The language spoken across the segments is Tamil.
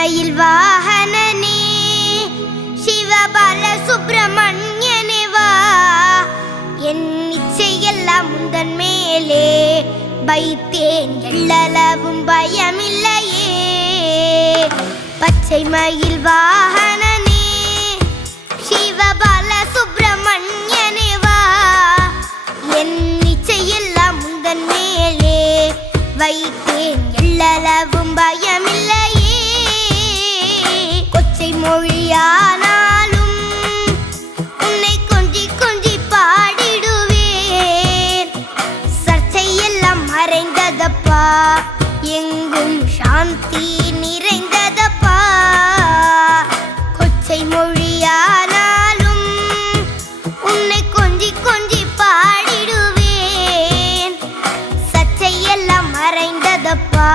மயில் வாகனனே சிவபால சுப்பிரமணியனே வா, என் இச்சையெல்லாம் முந்தன் மேலே வைத்தேன், எள்ளளவும் பயமில்லையே. பச்சை மயில் வாகனனே சிவபால சுப்பிரமணியனே வா, என் இச்சையெல்லாம் முந்தன் மேலே வைத்தேன், எள்ளளவும் பயமில்லையே. கொச்சை மொழியானாலும் உன்னை கொஞ்சி கொஞ்சி பாடிடுவேன், சர்ச்சையெல்லாம் மறைந்ததப்பா, எங்கும் சாந்தி நிறைந்ததப்பா. கொச்சை மொழியானாலும் உன்னை கொஞ்சி கொஞ்சி பாடிடுவேன், சர்ச்சையெல்லாம் மறைந்ததப்பா,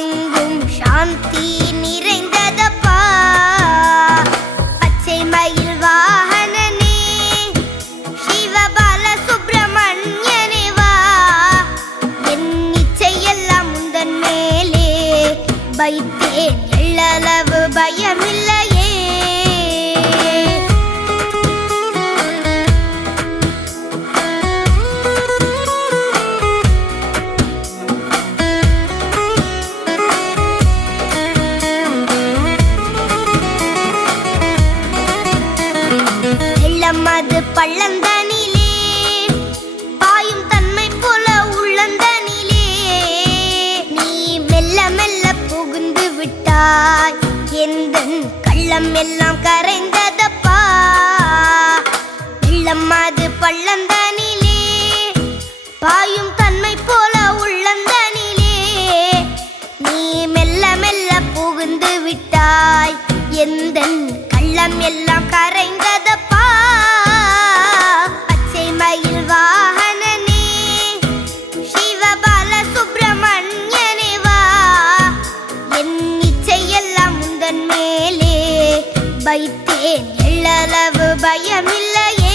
எங்கும் சாந்தி நிறைந்ததப்பா. பச்சை மயில் வாகனனே சிவபால சுப்பிரமணியனே வா, என் இச்சையெல்லாம் முந்தன் மேலே வைத்தேன், எள்ளளவு பயமில்லையே. அது பள்ளந்தனிலே பாயும் தன்மை போல உள்ளந்தனிலே, நீ மெல்ல மெல்ல புகுந்து விட்டாய், எந்தன் கள்ளம் எல்லாம் கரைந்ததப்பா. வெள்ளம் அது பள்ளந்தனிலே பாயும் தன்மை போல உள்ளந்தனிலே, நீ மெல்ல மெல்ல புகுந்து விட்டாய், எந்தன் கள்ளம் எல்லாம் கரைந்ததப்பா. பச்சை மயில் வாகனனே சிவபால சுப்பிரமணியனே வா, என் இச்சையெல்லாம் முந்தன் மேலே வைத்தேன், எள்ளளவு பயமில்லையே.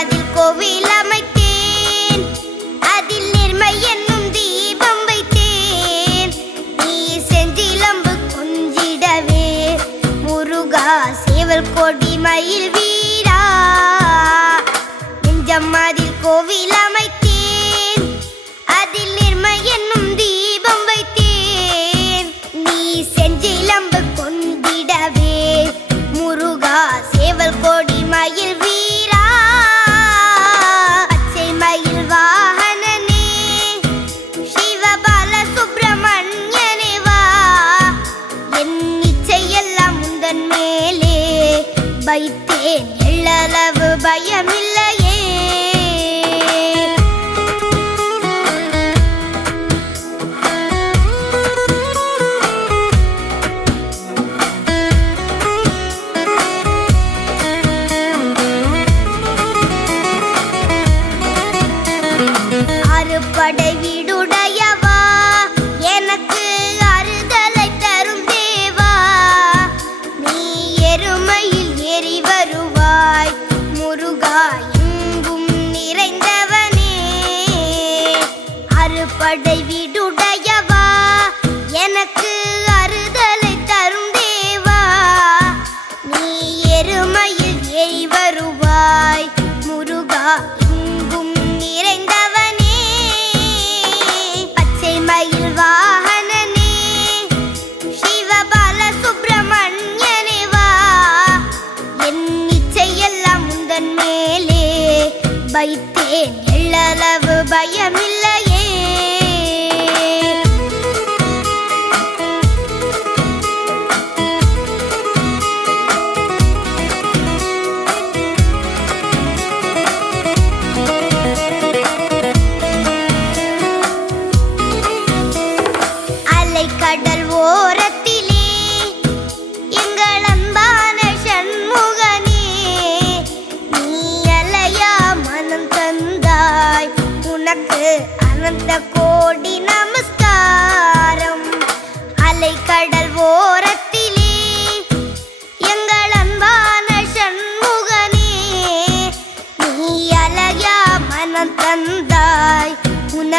அதில் கோவில் அமைத்தேன், அதில் நிர்மை என்னும் தீபம் வைத்தேன், நீ செஞ்சிலம்பு கொஞ்சிடவே முருகா சேவல் கொடி மயில் வீரா. நெஞ்சம் அதில் கோவில் அமைத்தேன், அதில் நிர்மை என்னும் தீபம் வைத்தேன், நீ செஞ்சிலம்பு கொண்டிடவே முருகா சேவல் கொடி மயில் வீரா. வைத்தேன், எள்ளளவு பயமில்லையே. அறுபடை வீடுடையவா, எனக்கு அறுதலை தரும் தேவா, நீ எருமையில் ஏறி வருவாய் முருகா, எங்கும் நிறைந்தவனே. அறுபடை வீடுடையவா, எனக்கு அறுதலை தரும் தேவா, நீ எருமையில் ஏறி வருவாய் முருகா, எங்கும் நிறைந்தவனே. பச்சை மயில் வாகனனே சிவபால சுப்பிரமணியனே வா, என் இச்சையெல்லாம் முந்தன் மேலே வைத்தேன், எள்ளளவு பயமில்லையே.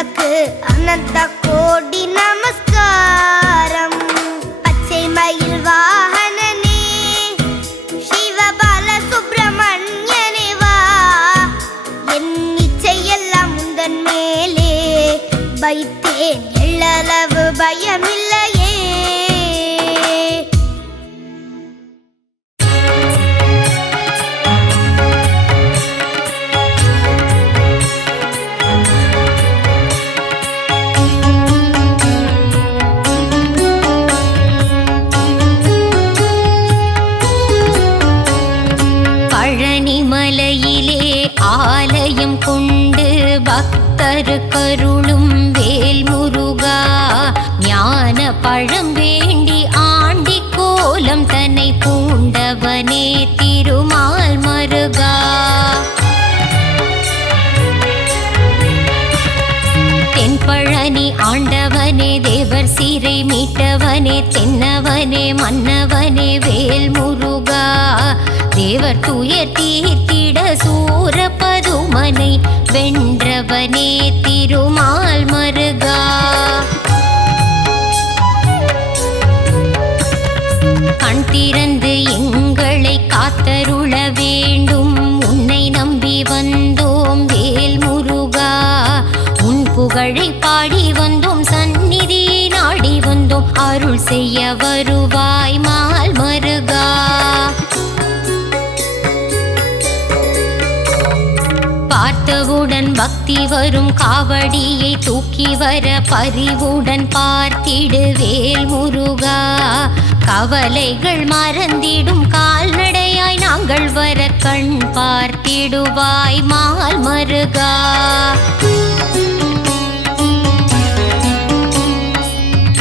உனக்கு அனந்த கோடி நமஸ்காரம். பச்சை மயில் வாகனனே சிவபால சுப்பிரமணியனே வா, என் இச்சையெல்லாம் உந்தன் மேலே வைத்தேன், எள்ளளவு பயமில்லையே. பழனிமலையிலே ஆலயம் கொண்டு பக்தரு கருளும் வேல் முருகா, ஞான பழம் வேண்டி ஆண்டி கோலம் தன்னை பூண்டவனே திருமால் மருகா. தென்பழனி ஆண்டவனே தேவர் சீரை மீட்டவனே தென்னவனே மன்னவனே வேல் முருகா, தேவர் துயர் தீர்த்திட சூரபதுமனை வென்றவனே திருமால் மருகா. கண் திறந்து எங்களை காத்தருள வேண்டும், உன்னை நம்பி வந்தோம் வேல் முருகா. உன் புகழை பாடி வந்தோம், சந்நிதி நாடி வந்தோம், அருள் செய்ய வருவாய் மால் மருகா. பார்த்தவுடன் பக்தி வரும், காவடியை தூக்கி வர பரிவுடன் பார்த்திடு வேல் முருகா. கவலைகள் மறந்திடும் கால்நடையாய் நாங்கள் வர கண் பார்த்திடுவாய் மால் மருகா.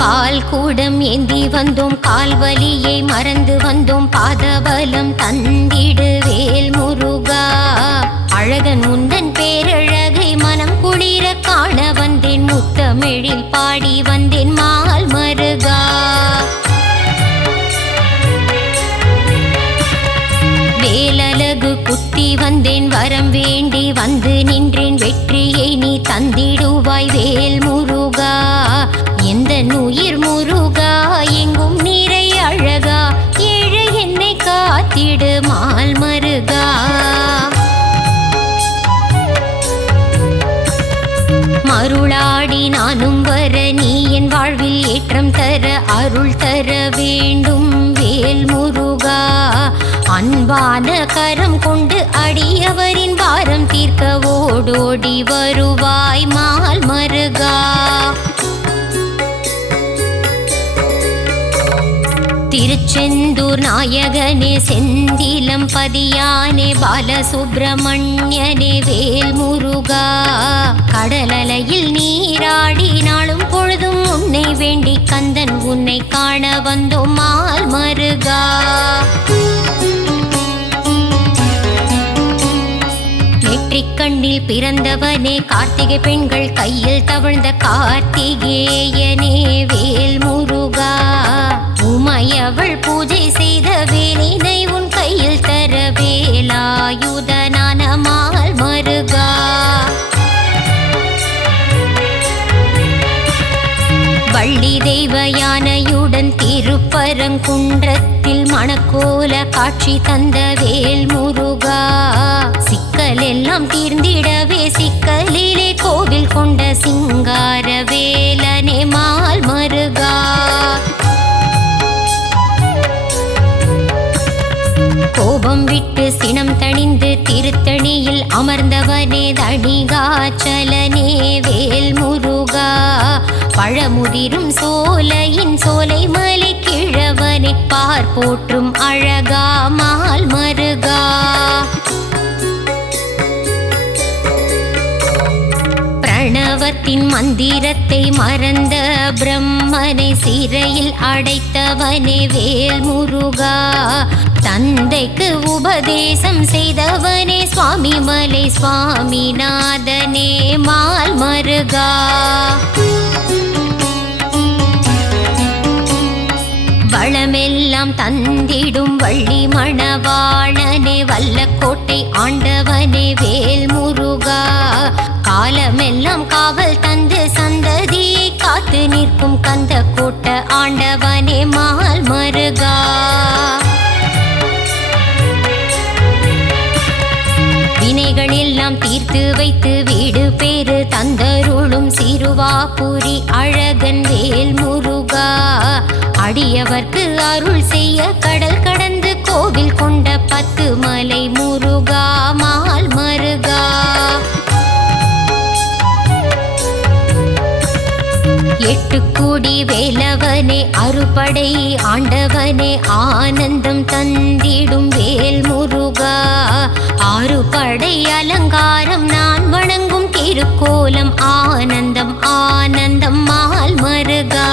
பால் கூடம் ஏந்தி வந்தோம், கால்வலியை மறந்து வந்தோம், பாதபலம் தந்திடு வேல் முருகா. அழகன் உந்தன் பேரழகை மனம் குளிர காண வந்தேன், முத்தமிழில் பாடி வந்தேன் மால் மருகா. வேலழகு குத்தி வந்தேன், வரம் வேண்டி வந்து நின்றேன், வெற்றியை நீ தந்திடுவாய் வேல் முருகா. எந்த உயிர் முருகா எங்கும் நீரை அழகா, ஏழை என்னை காத்திடு மால் மருகா. மருளாடி நானும் வர நீ என் வாழ்வில் ஏற்றம் தர அருள் தர வேண்டும் வேல் முருகா. அன்பான கரம் கொண்டு அடியவரின் பாரம் தீர்க்க ஓடோடி வருவாய் மால் மருகா. திருச்செந்தூர் நாயகனே செந்திலம் பதியானே பாலசுப்பிரமணியனே வேல் முருகா. கடலலையில் நீராடி நாளும் பொழுதும் உன்னை வேண்டி கந்தன் உன்னை காண வந்தோம் மால் மருகா. நெற்றிக் கண்ணில் பிறந்தவனே கார்த்திகை பெண்கள் கையில் தவழ்ந்த கார்த்திகேயனே வேல் முருகா. உமையவள் பூஜை செய்த வேலினை உன் கையில் தர வேலாயுதனான மால் மருகா. வள்ளி தெய்வ யானையுடன் திருப்பரங்குன்றத்தில் மணக்கோல காட்சி தந்த வேல் முருகா. சிக்கல் எல்லாம் தீர்ந்திடவே சிக்கலிலே கோவில் கொண்ட சிங்கார வேலனே மால் மருகா. கோபம் விட்டு சினம் தணிந்து திருத்தணியில் அமர்ந்தவனே தணிகாச்சலனே வேல் முருகா. பழமுதிரும் சோலையின் சோலை மலை கிழவனை பார் போற்றும் அழகா மால் மருகா. பிரணவத்தின் மந்திரத்தை மறந்த பிரம்மனை சிறையில் அடைத்தவனே வேல் முருகா. தந்தைக்கு உபதேசம் செய்தவனே சுவாமி மலை சுவாமிநாதனே மால் மருகா. வளமெல்லாம் தந்திடும் வள்ளி மணவாளனே, வல்லக்கோட்டை ஆண்டவனே வேல் முருகா. காலமெல்லாம் காவல் தந்து சந்ததியை காத்து நிற்கும் கந்த கோட்ட ஆண்டவனே மால் மருகா. வினைகள் எல்லாம் தீர்த்து வைத்து வீடு பேறு தந்தருளும் சிறுவாபுரி அழகன் வேல் முருகா. அடியவர்க்கு அருள் செய்ய கடல் கடந்து கோவில் கொண்ட 10 மலை முருகா மால் மருகா. எட்டுக்குடி வேலவனே அறுபடை ஆண்டவனே, ஆனந்தம் தந்திடும் வேல் முருகா. 6 படை அலங்காரம் நான் வணங்கும் திருக்கோலம், ஆனந்தம் ஆனந்தம் மால் மருகா.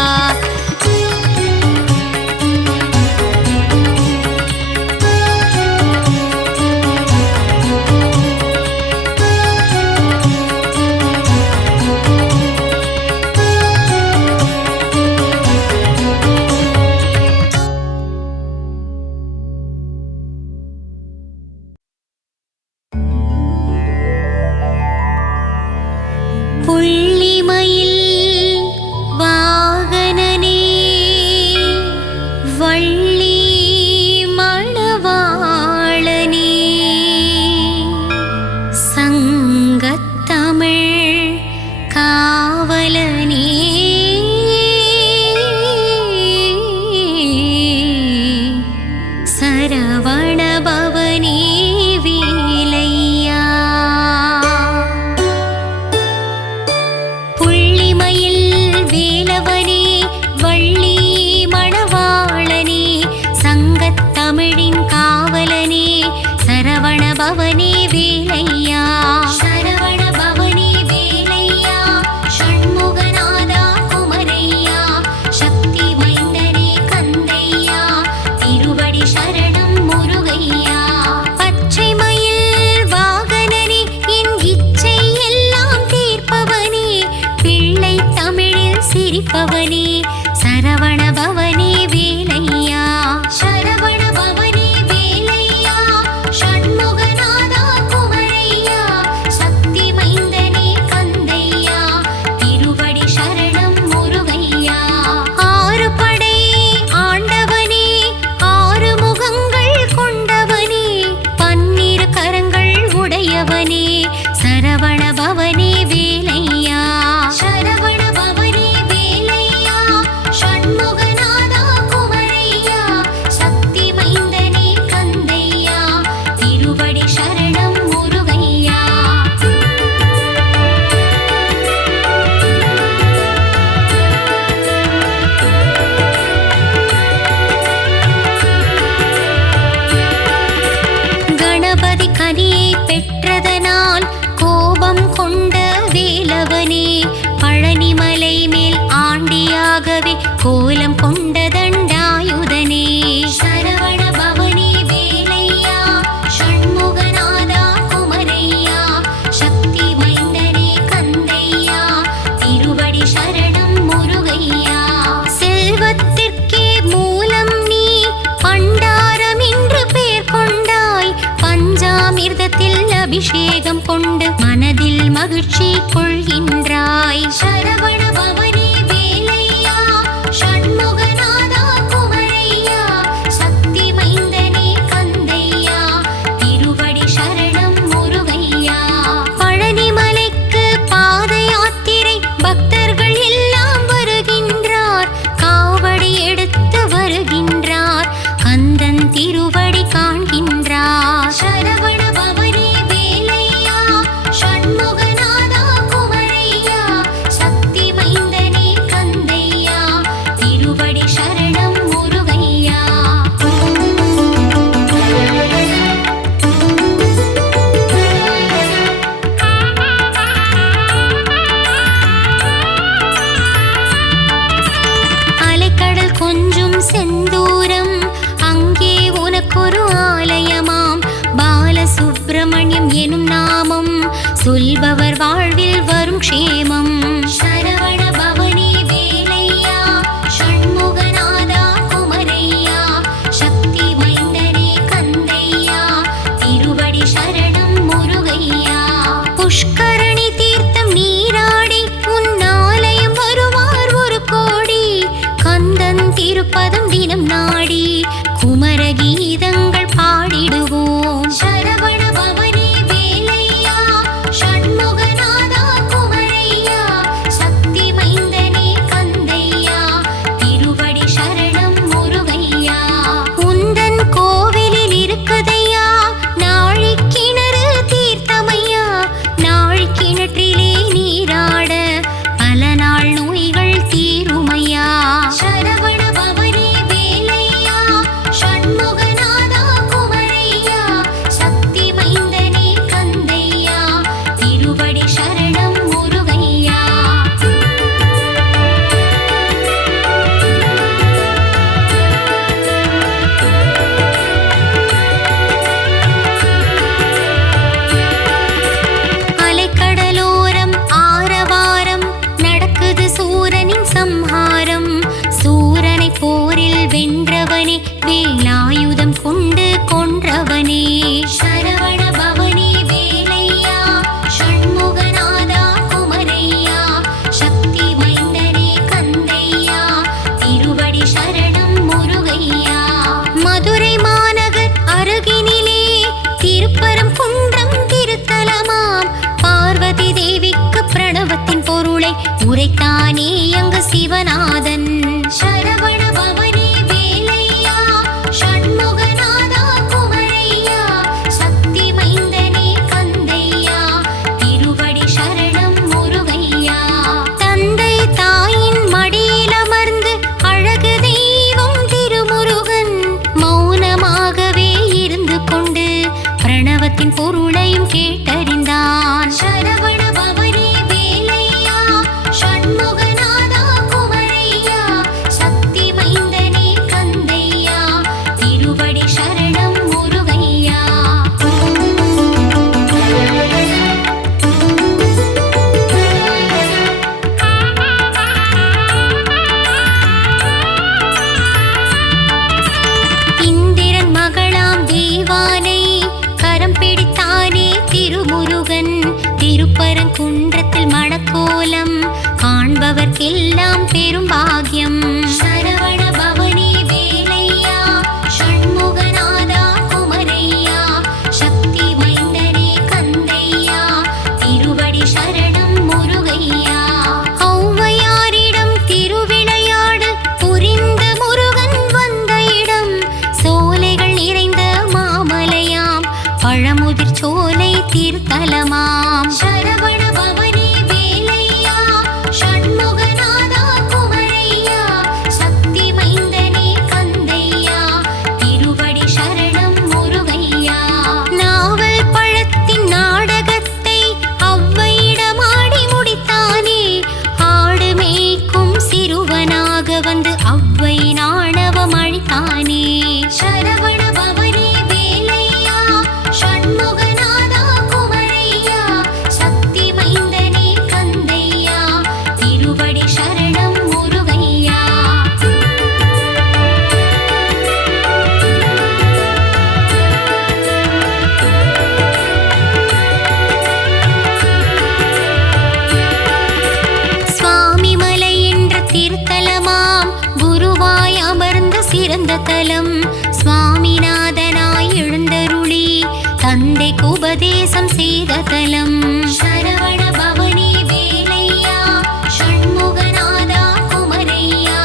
கோலம் கொண்ட தண்டாயுதனே சரவண பவனி வேலையா ஷண்முகநாதா குமரையா சக்தி மைந்தனே கந்தையா திருவடி சரணம் முருகையா செல்வத்திற்கே மூலம் நீ பண்டாரம் என்று பெயர் கொண்டாய் பஞ்சாமிர்தத்தில் அபிஷேகம் கொண்டு மனதில் மகிழ்ச்சி கொள்கின்றாய் சரவண பவனி செந்தூரம் அங்கே உனக்கொரு ஆலயமாம் பாலசுப்பிரமணியம் எனும் நாமம் சொல்பவர் வாழ்வில் வரும் க்ஷேமம் சரவண பவனி வேலையா ஷண்முகநாதா குமரையா வேலாயுதம் கொண்டு கொன்றவனே சரவண பவனே வேலையா ஷண்முகநாதா குமரையா சக்தி மைந்தனே கந்தையா திருவடி சரணம் முருகையா மதுரை மாநகர் அருகினிலே திருப்பரம் குன்றம் திருத்தலமாம் பார்வதி தேவிக்கு பிரணவத்தின் பொருளை உரைத்தானே அங்கு சிவநாதன் சரவண பவனே வேலையா ஷண்முகநாதா குமரையா சக்தி மைந்தனே கந்தையா திருவடி சரணம் முருகையா தந்தை தாயின் மடியில் அமர்ந்து அழகு தெய்வம் திருமுருகன் மௌனமாகவே இருந்து கொண்டு பிரணவத்தின் பொருளையும் கேட்டறிந்தான் சரவண பவனே வேலையா ஷண்முகநாதா குமரையா சக்தி மைந்தனே கந்தையா திருவடி சரணம் முருகையா இந்திரன் மகளாம் தேவானை கரம் பிடித்தானே திருமுருகன் திருப்பரங்குன்றத்தில் மணக்கோலம் காண்பவர்க்கெல்லாம் பெரும் பாக்கியம் சரவண பவனே வேலையா ஷண்முகநாதா குமரையா சக்தி மைந்தனே கந்தையா திருவடி சரணம் முருகையா ஔவையாரிடம் திருவிளையாடு புரிந்த முருகன் வந்த இடம் சோலைகள் நிறைந்த மாமலையாம் பழமுதிர் சோலை திருத்தலமாம் சரவண பவனே வேலையா ஷண்முகநாதா குமரையா சக்தி மைந்தனே கந்தையா திருவடி சரணம் முருகையா நாவல் பழத்தின் நாடகத்தை ஔவையிடமாடி முடித்தானே ஆடு மேய்க்கும் சிறுவனாக வந்து ஔவை நாணவம் அழித்தானே சரவண பவனே வேலையா ஷண்முகநாதா குமரையா சக்தி மைந்தனே கந்தையா திருவடி சரணம் முருகையா சுவாமிமலை என்ற திருத்தலமாம் குருவாய் அமர்ந்த சிறந்த தலம் சுவாமிநாதனாய் எழுந்தருளி தந்தைக்கு உபதேசம் செய்த தலம் சரவண பவனே வேலையா ஷண்முகநாதா குமரையா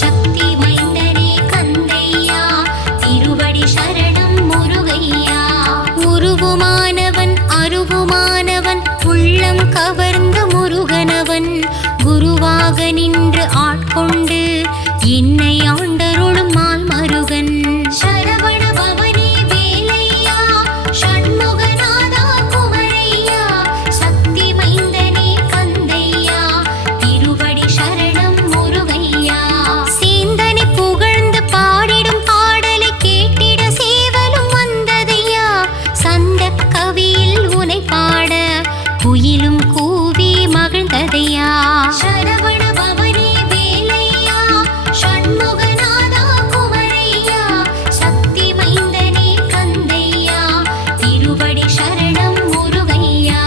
சக்தி மைந்தனே கந்தையா திருவடி சரணம் முருகையா உருவுமானவன் அருவுமானவன் உள்ளம் கவர்ந்த முருகனவன் குருவாக நின்று ஆட்கொண்டு என்னை ஆண்டருளும் மால் மருகன் சரவண பவனே வேலையா ஷண்முகநாதா குமரையா சக்தி மைந்தனே கந்தையா திருவடி சரணம் முருகையா சேந்தனை புகழ்ந்து பாடிடும் பாடலை கேட்டிட சேவலும் வந்ததையா சந்த கவியில் உனை பாட குயிலும் கூவி மகிழ்ந்ததையா சரவண பவனே வேலையா ஷண்முகநாதா குமரையா சக்தி மைந்தனே கந்தையா திருவடி சரணம் முருகையா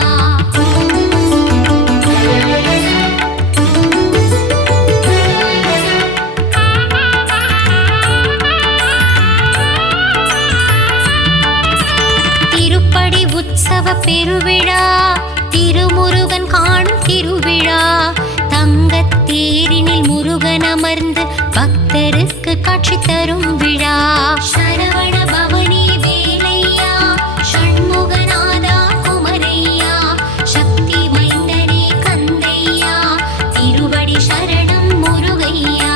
திருப்படி உற்சவ பெருவிழா திருமுருகன் காணும் திருவிழா தங்கத் தேரினில் முருகன் அமர்ந்து பக்தருக்கு காட்சி தரும் விழா சரவண பவனே வேலையா ஷண்முகநாதா குமரையா சக்தி மைந்தனே கந்தையா திருவடி சரணம் முருகையா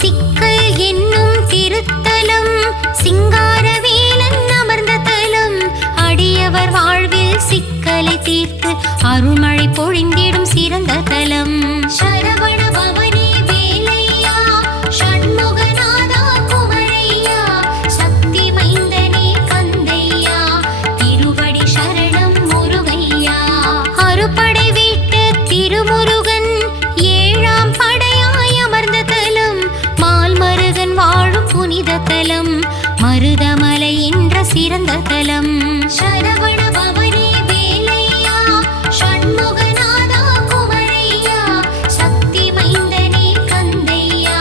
சிக்கல் என்னும் திருத்தலம் சிங்காரவேலன் அமர்ந்த தலம் அடியவர் வாழ்வில் சிக்கலை தீர்த்து அருள்மழை பொழிந்திடும் சிறந்த தலம் சரவண பவனே வேலையா ஷண்முகநாதா குமரையா சக்தி மைந்தனே கந்தையா திருவடி சரணம் முருகையா அறுபடை வீட்டு திருமுருகன் ஏழாம் படையாய் அமர்ந்த தலம் மால் மருகன் வாழும் புனித தலம் மருதமலை என்ற சிறந்த தலம். சரவண பவனே வேலையா, ஷண்முகநாதா குமரையா, சக்தி மைந்தனே கந்தையா,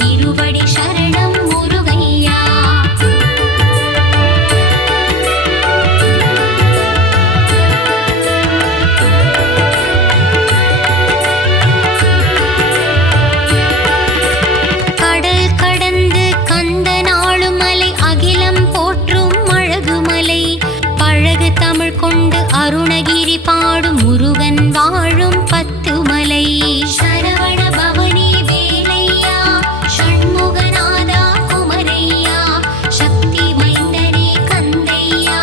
திருவடி சரணம் முருகையா. கடல் கடந்து கந்தனாளும் மலை, அகிலம் போற்றும் அழகுமலை, பழகு தமிழ் கொண்டு அருணகிரி பாடும் முருகன் வாழும் 10 மலை. சரவண பவனே வேலையா, ஷண்முகநாதா குமரையா, சக்தி மைந்தனே கந்தையா,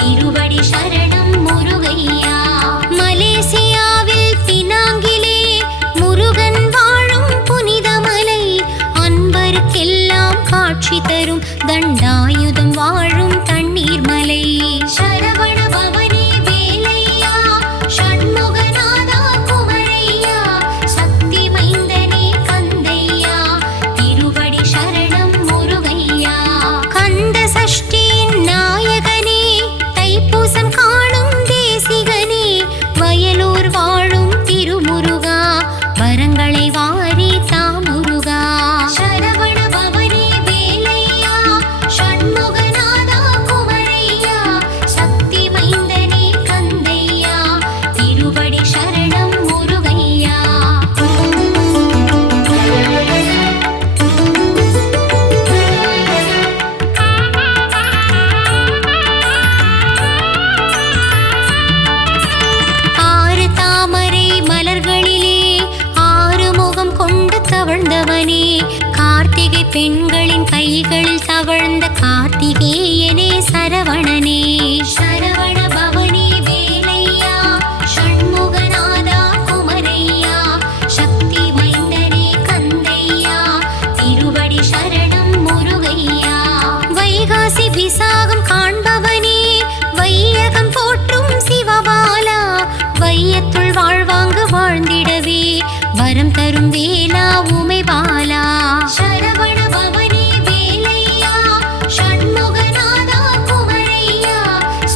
திருவடி சரணம் முருகையா. மலேசியாவில் பினாங்கிலே முருகன் வாழும் புனித மலை, அன்பருக்கெல்லாம் காட்சி தரும் தண்டாயுதம் வாழும் தண்ணீர் மலை. சரவண பவனே வேலையா, ஷண்முகநாதா குமரையா, சக்தி மைந்தனே கந்தையா, திருவடி சரணம் முருகையா. கந்த சஷ்டியின் நாயகனே, தைப்பூசம் காணும் தேசிகனே, வயலூர் வாழும் திருமுருகா, வரங்களை வாரி தாமுருகா. சரவண பவனே வேலையா, ஷண்முகநாதா குமரையா, சக்தி மைந்தனே கந்தையா, திருவடி சரணம் முருகையா. ஆறு தாமரை மலர்களிலே ஆறு முகம் கொண்டு தவழ்ந்தவனே, கார்த்திகை பெண்களின் கைகளில் தவழ்ந்த கார்த்திகேயனே சரவணனே. சரவண பவனே வேலையா, ஷண்முகநாதா குமரையா, சக்தி மைந்தனே கந்தையா, திருவடி சரணம் முருகையா. வைகாசி விசாகம் காண்பவனே, வையகம் போற்றும் சிவபாலா, வையத்துள் வாழ்வாங்கு வாழ்ந்திடவே வரம் தரும் வேலா உமைபாலா. சரவண பவனே வேலையா, ஷண்முகநாதா குமரையா,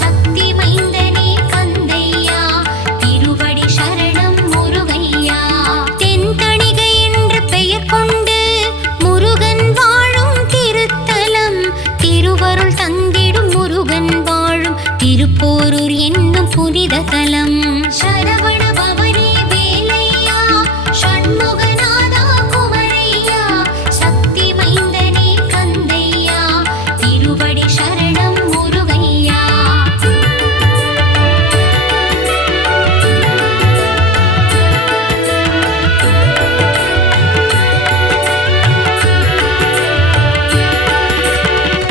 சக்தி மைந்தனே கந்தையா, திருவடி சரணம் முருகையா. தென்கணிகை என்று பெயர் கொண்டு முருகன் வாழும் திருத்தலம், திருவருள் தந்திடும் முருகன் வாழும் திருப்போரூர் என்னும் புனித தலம். சரவண பவனே வேலையா, ஷண்முகநாதா குமரையா, சக்தி மைந்தனே கந்தையா, திருவடி சரணம் முருகையா.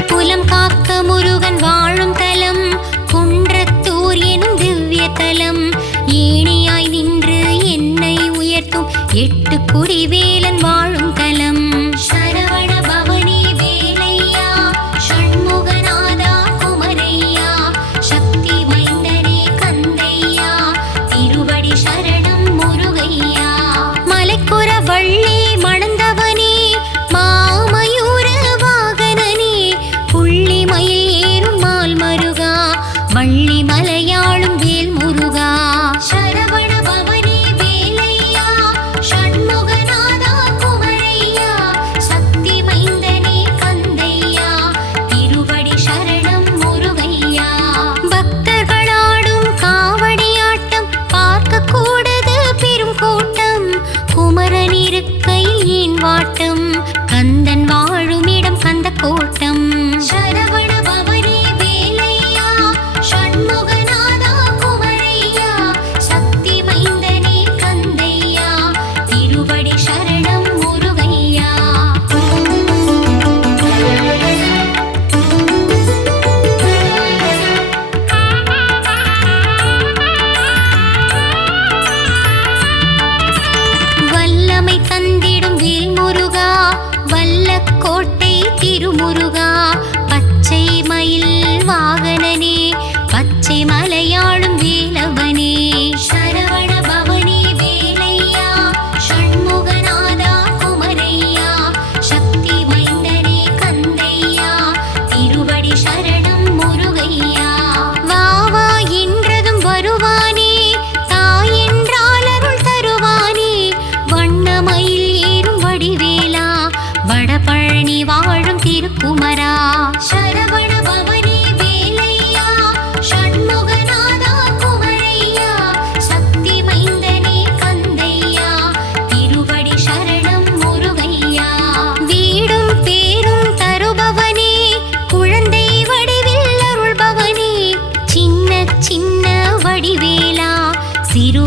புலம் காக்க முருகன் வாழும் தலம், குன்றத்தூர் எனும் திவ்ய தலம், ஏணியாய் நின்று என்னை உயர்த்தும் 8 குடிவேலன் வாழும் தலம். சரவண பவனே வேலையா, ஷண்முகநாதா குமரையா, சக்தி மைந்தனே கந்தையா, திருவடி சரணம் முருகையா. மலைக்குற வள்ளி மணந்தவனே, மாமயூர வாகனனே, புள்ளி மயில் ஏறும் மால் மருகா, வள்ளி மலையாளும் வேல் முருகா. சரவண பவனே வேலையா, ஷண்முகநாதா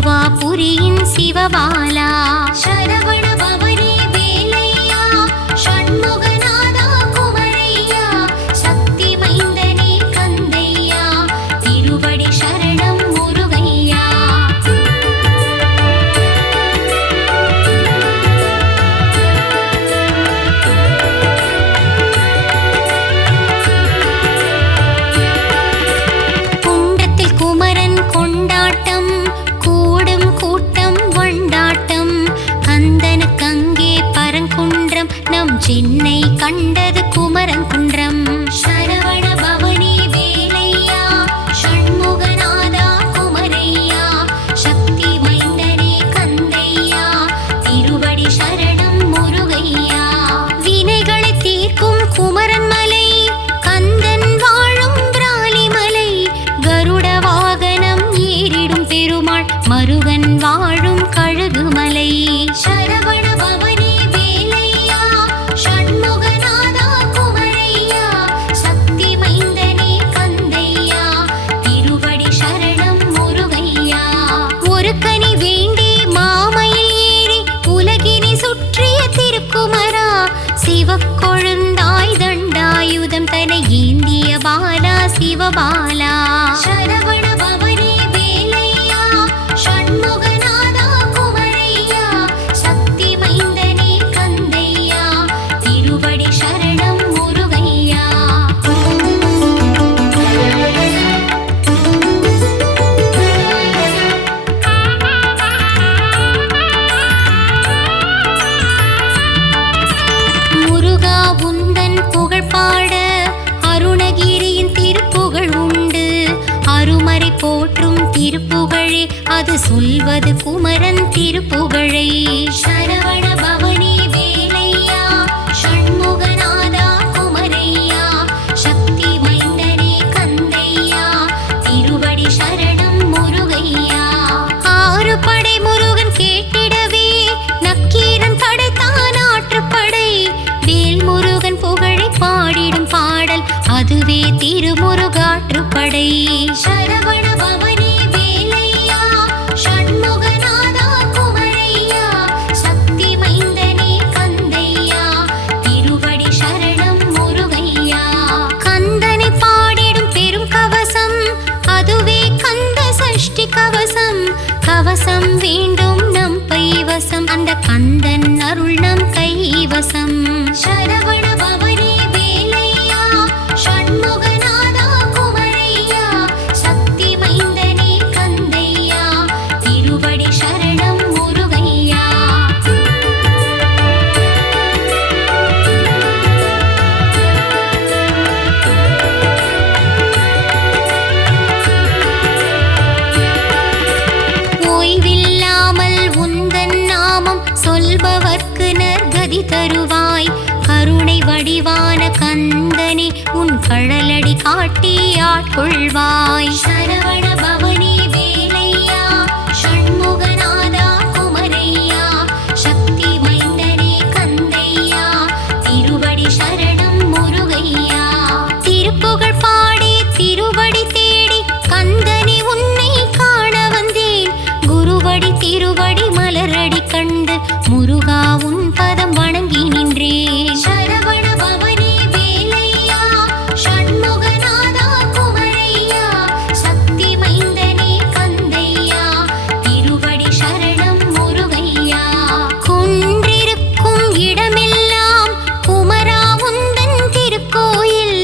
சிறுவாபுரியின் சிவபாலா சரவண பவனே வேலையா ஷண்முகநாதா குமரையா சக்தி மைந்தனே கந்தையா திருவடி சரணம் முருகையா குன்றத்தில் குமரன் கொண்டாட்டம் கூடும் கூட்டம் வண்டாட்டம் கந்தனுக்கு அங்கே பரங்குன்றம் நம் சென்னை கண்டது குமரன் குன்றம் சரவண பவனே வேலையா ஷண்முகநாதா குமரையா சக்தி மைந்தனே கந்தையா திருவடி சரணம் முருகையா வினைகளை தீர்க்கும் குமரன் மலை கந்தன் வாழும் பிராலிமலை கருட வாகனம் ஏறிடும் பெருமாள் மருகன் வாழும் கழுகுமலை சரவண பவனே வேலையா ஷண்முகநாதா குமரையா சக்தி மைந்தனே கந்தையா திருவடி சரணம் முருகையா ஒரு கனி வேண்டி மாமையில் ஏறி உலகினை சுற்றிய திருக்குமரா சிவக்கொழுந்தாய் தண்டாயுதம் தனை ஏந்திய பாலா சிவபாலா சரவண பவனே வேலையா ஷண்முகநாதா குமரையா சக்தி மைந்தனே கந்தையா திருவடி சரணம் முருகையா முருகா உந்தன் புகழ் பாட அருணகிரியின் திருப்புகழ் உண்டு அருமறை போற்றும் திருப்புகழே அது சொல்வது குமரன் திருப்புகழை சரவண பவனே வேலையா ஷண்முகநாதா குமரையா சக்தி மைந்தனே கந்தையா திருவடி சரணம் முருகையா ஆறு படை முருகன் கேட்டிடவே நக்கீரன் படைத்தான் ஆற்றுப்படை வேல் முருகன் புகழை பாடிடும் பாடல் அதுவே திருமுருகாற்றுப்படை சரவண பவனே வேலையா ஷண்முகநாதா குமரையா சக்தி மைந்தனே கந்தையா திருவடி சரணம் முருகையா கந்தனை பாடிடும் பெரும் கவசம் அதுவே கந்த சஷ்டி கவசம் கவசம் வேண்டும் நம் பைவசம் அந்த கந்தன் அருள் நம் கைவசம் சரவண பவனே வேலையா ஷண்முகநாதா குமரையா சக்தி மைந்தனே கந்தையா திருவடி சரணம் முருகையா ஓய்வில்லாமல் உந்தன் நாமம் சொல்பவர்க்கு நற்கதி தருவாய் கருணை வடிவான கந்தனே உன் கழலடி காட்டி ஆட்கொள்வாய் சரவண பவனே வேலையா ஷண்முகநாதா குமரையா சக்தி மைந்தனே கந்தையா திருவடி சரணம் முருகையா திருப்புகழ் பாடி திருவடி தேடி கந்தனே உன்னை காண வந்தேன் குருவடி திருவடி மலரடி கண்டு முருகா உன் பதம் வணங்கி நின்றேன் சரவண பவனே வேலையா ஷண்முகநாதா குமரையா சக்தி மைந்தனே கந்தையா திருவடி சரணம் முருகையா குன்றிருக்கும் இடமெல்லாம் குமரா உந்தன் திருக்கோயில்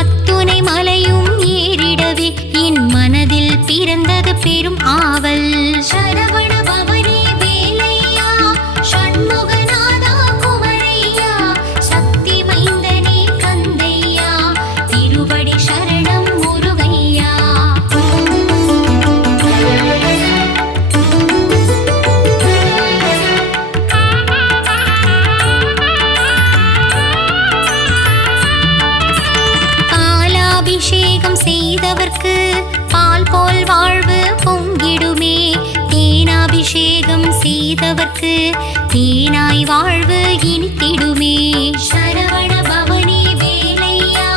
அத்துணை மலையும் ஏறிடவே என் மனதில் பிறந்தது பெரும் ஆவல் சரவண பவனே வேலையா ஷண்முகநாதா குமரையா சக்தி மைந்தனே கந்தையா திருவடி சரணம் முருகையா பாலாபிஷேகம் செய்தவர்க்கு பால் போல் வாழ்வு பொங்கிடுமே தேனாபிஷேகம் செய்தவர்க்கு தேனாய் வாழ்வு இனித்திடுமே சரவண பவனே வேலையா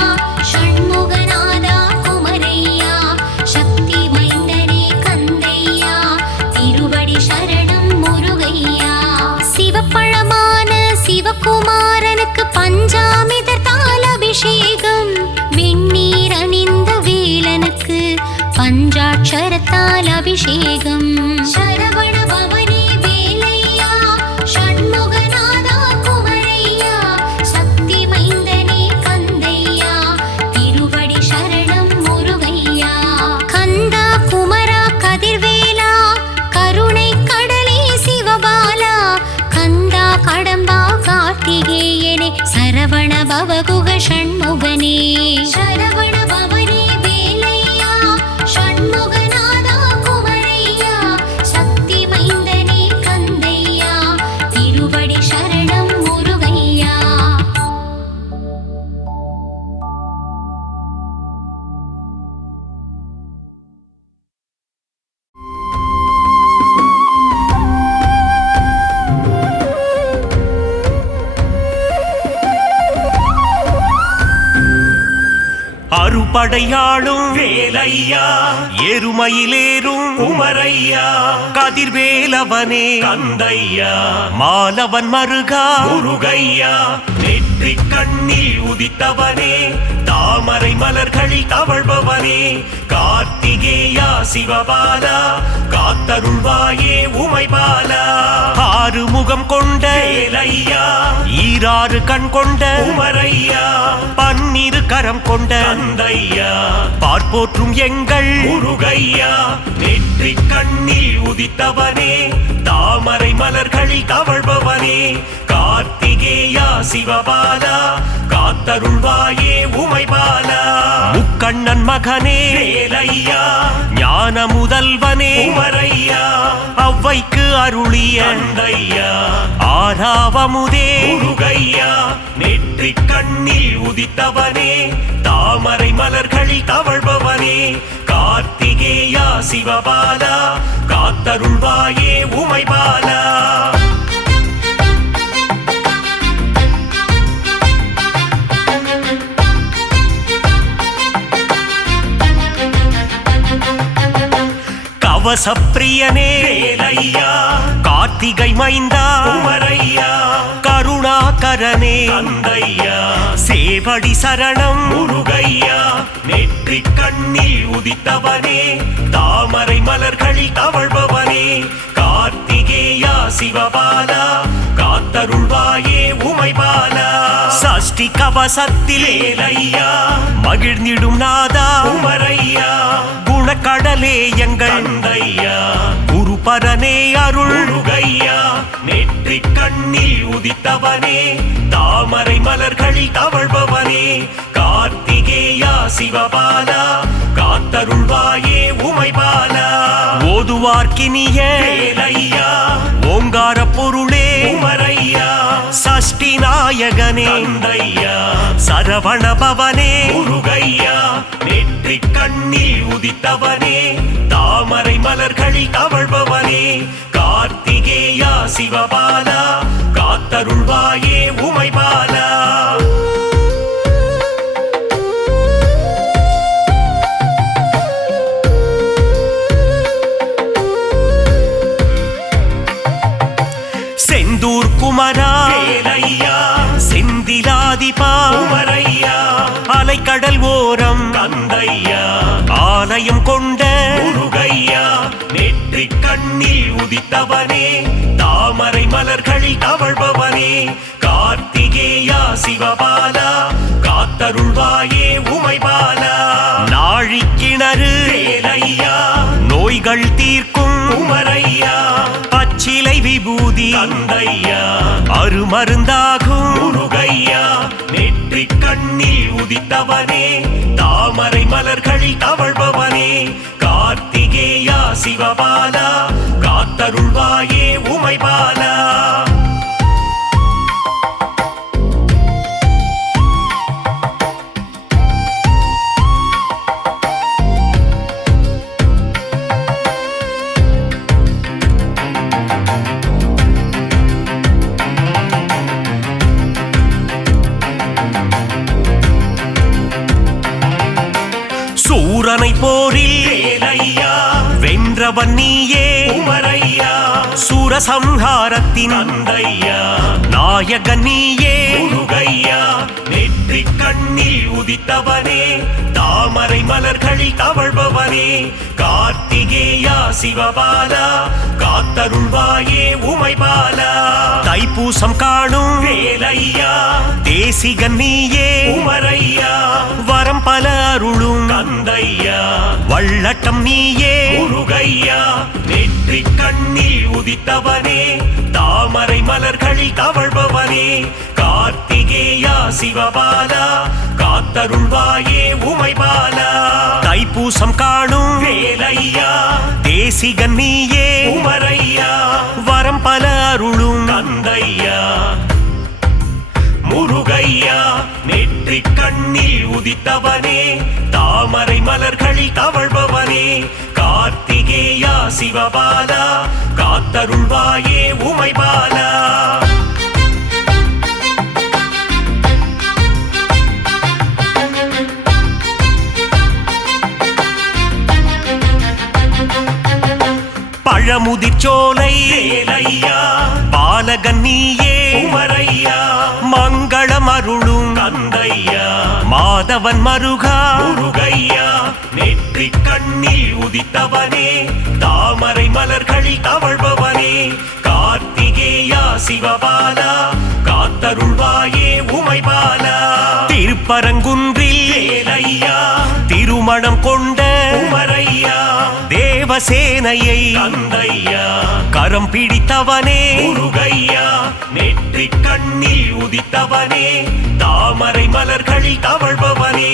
ஷண்முகநாதா குமரையா சக்தி மைந்தனே கந்தையா திரு பஞ்சாட்சரத்தால் அபிஷேகம். சரவண பவனே வேலையா, ஷண்முகநாதா குமரையா, சக்தி மைந்தனே கந்தையா, திருவடி சரணம் முருகையா. கந்தா குமரா கதிர்வேலா, கருணை கடலே சிவபாலா, கந்தா கடம்பா கார்த்திகேயனே, சரவண பவகுக ஷண்முகனே. சரவண பவனே வேலையா, ஷண்முகநாதா குமரையா, சக்தி மைந்தனே கந்தையா, திருவடி சரணம் முருகையா. அறுபடையாளும் வேலையா, எருமையிலேறும் குமரையா, கதிர்வேலவனே கந்தையா, மாலவன் மருகா முருகையா, நெற்றி கண்ணில் உதித்தவனே, தாமரை மலர்களில் தவழ்பவனே, கார்த்திகேயா சிவபாலா, காத்தருள்வாயே உமைபாலா. ஆறு முகம் கொண்ட வேலையா, ஈராறு கண் கொண்ட குமரையா, பன்னிரு கரம் கொண்ட கந்தையா, பார்ப்போற்றும் எங்கள் முருகையா, நெற்றி கண்ணில் உதித்தவனே, தாமரை மலர்களில் தவழ்பவனே, கார்த்திகேயா சிவபாலா, காத்தருள்வாயே உமைபாலா. முக்கண்ணன் மகனே வேலையா, ஞான முதல்வனே குமரையா, அவ்வைக்கு அருளிய கந்தையா, ஆறாவமுதே முருகையா, நெற்றி கண்ணில் உதித்தவனே, தாமரை மலர்களில் தவழ்பவனே, கார்த்திகேயா சிவபாலா, காத்தருள்வாயே உமைபாலா. கவசப்பிரியனே வேலையா, கார்த்திகை மைந்தா குமரையா, கருணாகரனே கந்தையா, சேவடி சரணம் முருகையா, நெற்றி கண்ணில் உதித்தவனே, தாமரை மலர்களில் தவழ்பவனே, கார்த்திகேயா சிவபாலா, காத்தருள்வாயே உமைபாலா. சஷ்டி கவசத்தில் வேலையா, மகிழ்ந்திடும் நாதா குமரையா, குணக்கடலே எங்கள் கந்தையா, குருபரனே அருள் முருகையா, நெற்றி கண்ணில் உதித்தவனே, தாமரை மலர்களில் தவழ்பவனே, கார்த்திகேயா சிவபாலா, காத்தருள்வாயே உமைபாலா. ஓதுவார்க்கினிய வேலையா, ஓங்கார பொருளே குமரையா, சஷ்டி நாயகனே கந்தையா, சரவண பவனே முருகையா, நெற்றி கண்ணில் உதித்தவனே, தாமரை மலர்களில் தவழ்பவனே, கார்த்திகேயா சிவபாலா, காத்தருள்வாயே உமைபாலா. செந்தூர் குமரா வேலையா, செந்திலாதிபா குமரையா, அலைக்கடல் ஓரம் கந்தையா, ஆலயம் கொண்ட முருகையா, நெற்றி கண்ணில் உதித்தவனே, தாமரை மலர்களில் தவழ்பவனே, கார்த்திகேயா சிவபாலா, காத்தருள்வாயே உமைபாலா. நாழிக்கிணறு வேலையா, நோய்கள் தீர்க்கும் குமரையா, பச்சிலை விபூதி கந்தையா, அருமருந்தாகும் முருகையா, நெற்றி கண்ணில் உதித்தவனே, தாமரை மலர்களில் தவழ்பவனே, கார்த்திகேயா சிவபாலா, காத்தருள்வாயே உமைபாலா. சூரனை போரில் வேலையா, வென்றவன் நீயே குமரையா, சூரசம்ஹாரத்தின் தந்தையா நாயகன் நீயே முருகையா நெற்றி கண்ணில் உதித்தவனே தாமரை மலர்களில் தவழ்பவனே கார்த்திகேயா சிவபாலா காத்தருள்வாயே உமைபாலா தைப்பூசம் காணும் வேலையா தேசிகன் நீயே உமரையா வரம் பல அருளும் கந்தையா வள்ளட்டம் நீயே முருகையா நெற்றி கண்ணில் உதித்தவனே தாமரை மலர்களில் தவழ்பவனே கார்த்திகேயா சிவபாலா காத்தருள்வாயே உமைபாலா தைப்பூசம் காணும் வேலையா தேசிகன் நீயே உமரையா வரம் பல அருளும் கந்தையா முருகையா நெற்றி கண்ணில் உதித்தவனே தாமரை மலர்களில் தவழ்பவனே கார்த்திகேயா சிவபாலா காத்தருள்வாயே உமைபாலா பழமுதிர்ச்சோலை வேலையா பாலகன் நீயே உமரையா மங்களம் அருளும் கந்தையா மாதவன் மருகா முருகையா நெற்றி கண்ணில் உதித்தவனே தாமரை மலர்களில் தவழ்பவனே கார்த்திகேயா சிவபாலா காத்தருள்வாயே உமைபாலா திருப்பரங்குன்றில் வேலையா திருமணம் கொண்ட உமரையா தேவசேனையை கந்தையா கரம் பிடித்தவனே முருகையா நெற்றி கண்ணில் உதித்தவனே தாமரை மலர்களில் தவழ்பவனே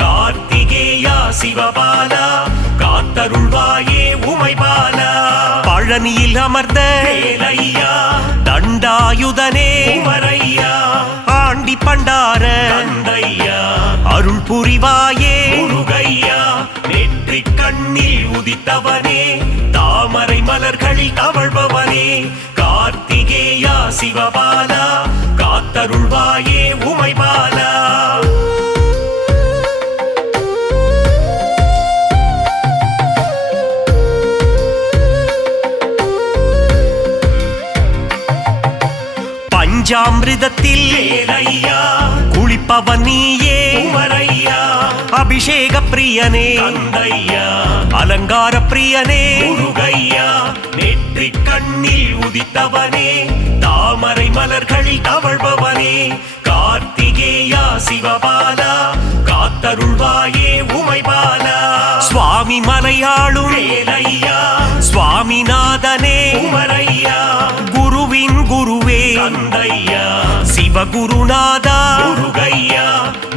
கார்த்திகேயா சிவபாலா காத்தருள்வாயே உமைபாலா பழனியில் அமர்ந்த வேலையா தண்டாயுதனே உமரையா ஆண்டி பண்டார கந்தையா அருள் புரிவாயே முருகையா நெற்றி கண்ணில் உதித்தவனே தாமரை மலர்களில் தவழ்பவனே கார்த்திகேயா சிவபாலா காத்தருள்வாயே உமைபாலா பஞ்சாமிர்தத்தில் வேலையா குளிப்பவன் நீயே உமரையா அபிஷேக பிரியனே கந்தையா அலங்கார பிரியனே முருகையா நெற்றி கண்ணில் உதித்தவனே தாமரை மலர்களில் தவழ்பவனே கார்த்திகேயா சிவபாலா காத்தருள்வாயே உமைபாலா சுவாமி மலையாளும் வேலையா சுவாமிநாதனே உமரையா குருவின் குருவே கந்தையா சிவகுருநாதா முருகையா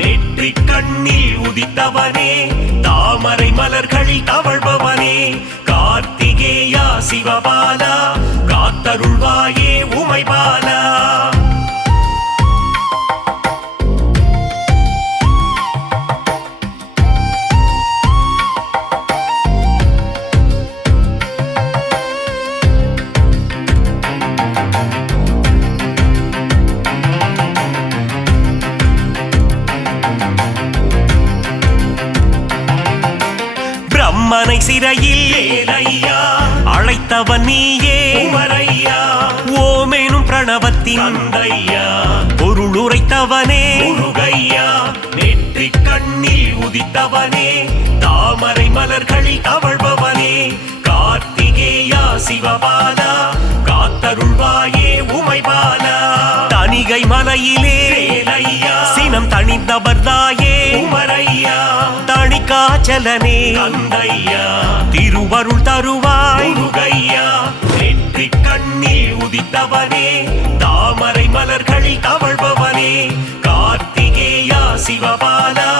நெற்றி கண்ணில் உதித்தவனே தாமரை மலர்களில் தவழ்பவனே கார்த்திகேயா சிவபாலா காத்தருள்வாயே உமைபாலா பிரம்மனை சிறையில் வேலையா அழைத்தவன் நீயே உமரையா ஓமேனும் பிரணவத்தின் தந்தையா பொருள் உரைத்தவனே முருகையா நெற்றி கண்ணில் உதித்தவனே தாமரை மலர்களில் தவழ்பவனே கார்த்திகேயா சிவபாலா காத்தருள்வாயே உமைபாலா தணிகை மலையிலே வேலையா சினம் தணிந்தவர்தாயே உமரையா தணிகாச்சலனே கந்தையா திருவருள் தருவாய் முருகையா நெற்றி கண்ணில் உதித்தவனே தாமரை மலர்களில் தவழ்பவனே கார்த்திகேயா சிவபாலா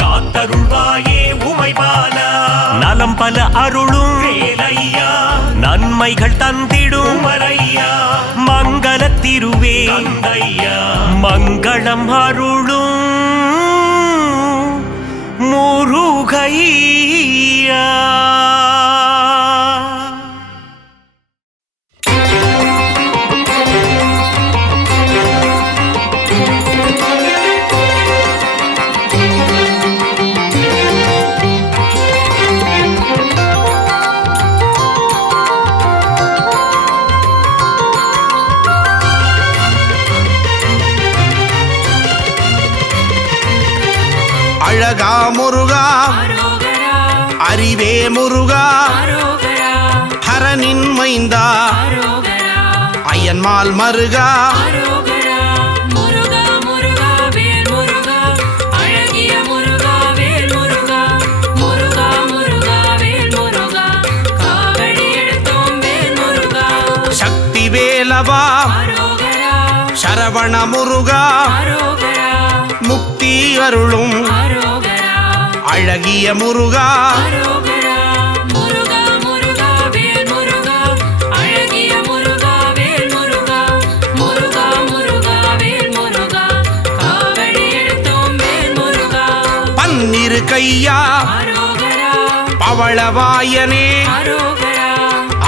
காத்தருள்வாயே உமைபாலா நலம் பல அருளும் வேலையா நன்மைகள் தந்திடும் உமரையா மங்கள திருவே கந்தையா மங்களம் அருளும் முருகையா முருகா முருகா அரோகரா அறிவே முருகா அரோகரா ஹரனின் மைந்தா அரோகரா அயன்மால் மருகா அரோகரா முருகா முருகா வேல் முருகா அழகிய முருகா வேல் முருகா முருகா முருகா வேல் முருகா காவடி எடுத்தோம் வேல் முருகா சக்தி வேலவா அரோகரா சரவண முருகா அரோகரா முக்தி அருளும் அரோகரா அழகிய முருகா அரோகரா முருகா முருகா வேல் முருகா அழகிய முருகா வேல் முருகா முருகா முருகா வேல் முருகா காவடி எடுத்தோம் வேல் முருகா பன்னிரு கையா அரோகரா பவளவாயனே அரோகரா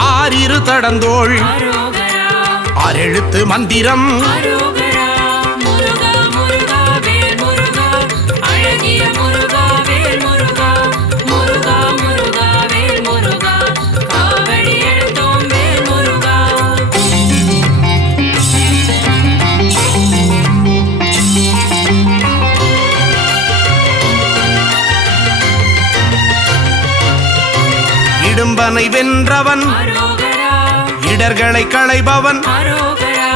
ஆறிரு தடந்தோள் அரோகரா ஆறெழுத்து மந்திரம் அரோகரா முருகா முருகா வேல் முருகா அழகிய முருகா வேல் முருகா முருகா முருகா வேல் முருகா காவடி எடுத்தோம் வேல் முருகா இடும்பனை வென்றவன் அரோகரா இடர்களை களைபவன் அரோகரா